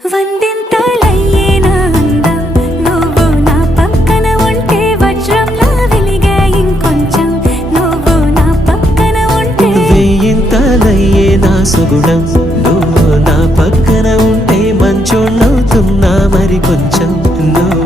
వందింతలయ్యే నా అందం నువ్వు నా పక్కన ఉంటే వజ్రంలా వెలిగే ఇంకొంచెం నువ్వు నా పక్కన ఉంటే వెయ్యింతలయ్యే నా సుగుణం నువ్వు నా పక్కన ఉంటే మంచోళ్ళవుతున్నా మరి కొంచెం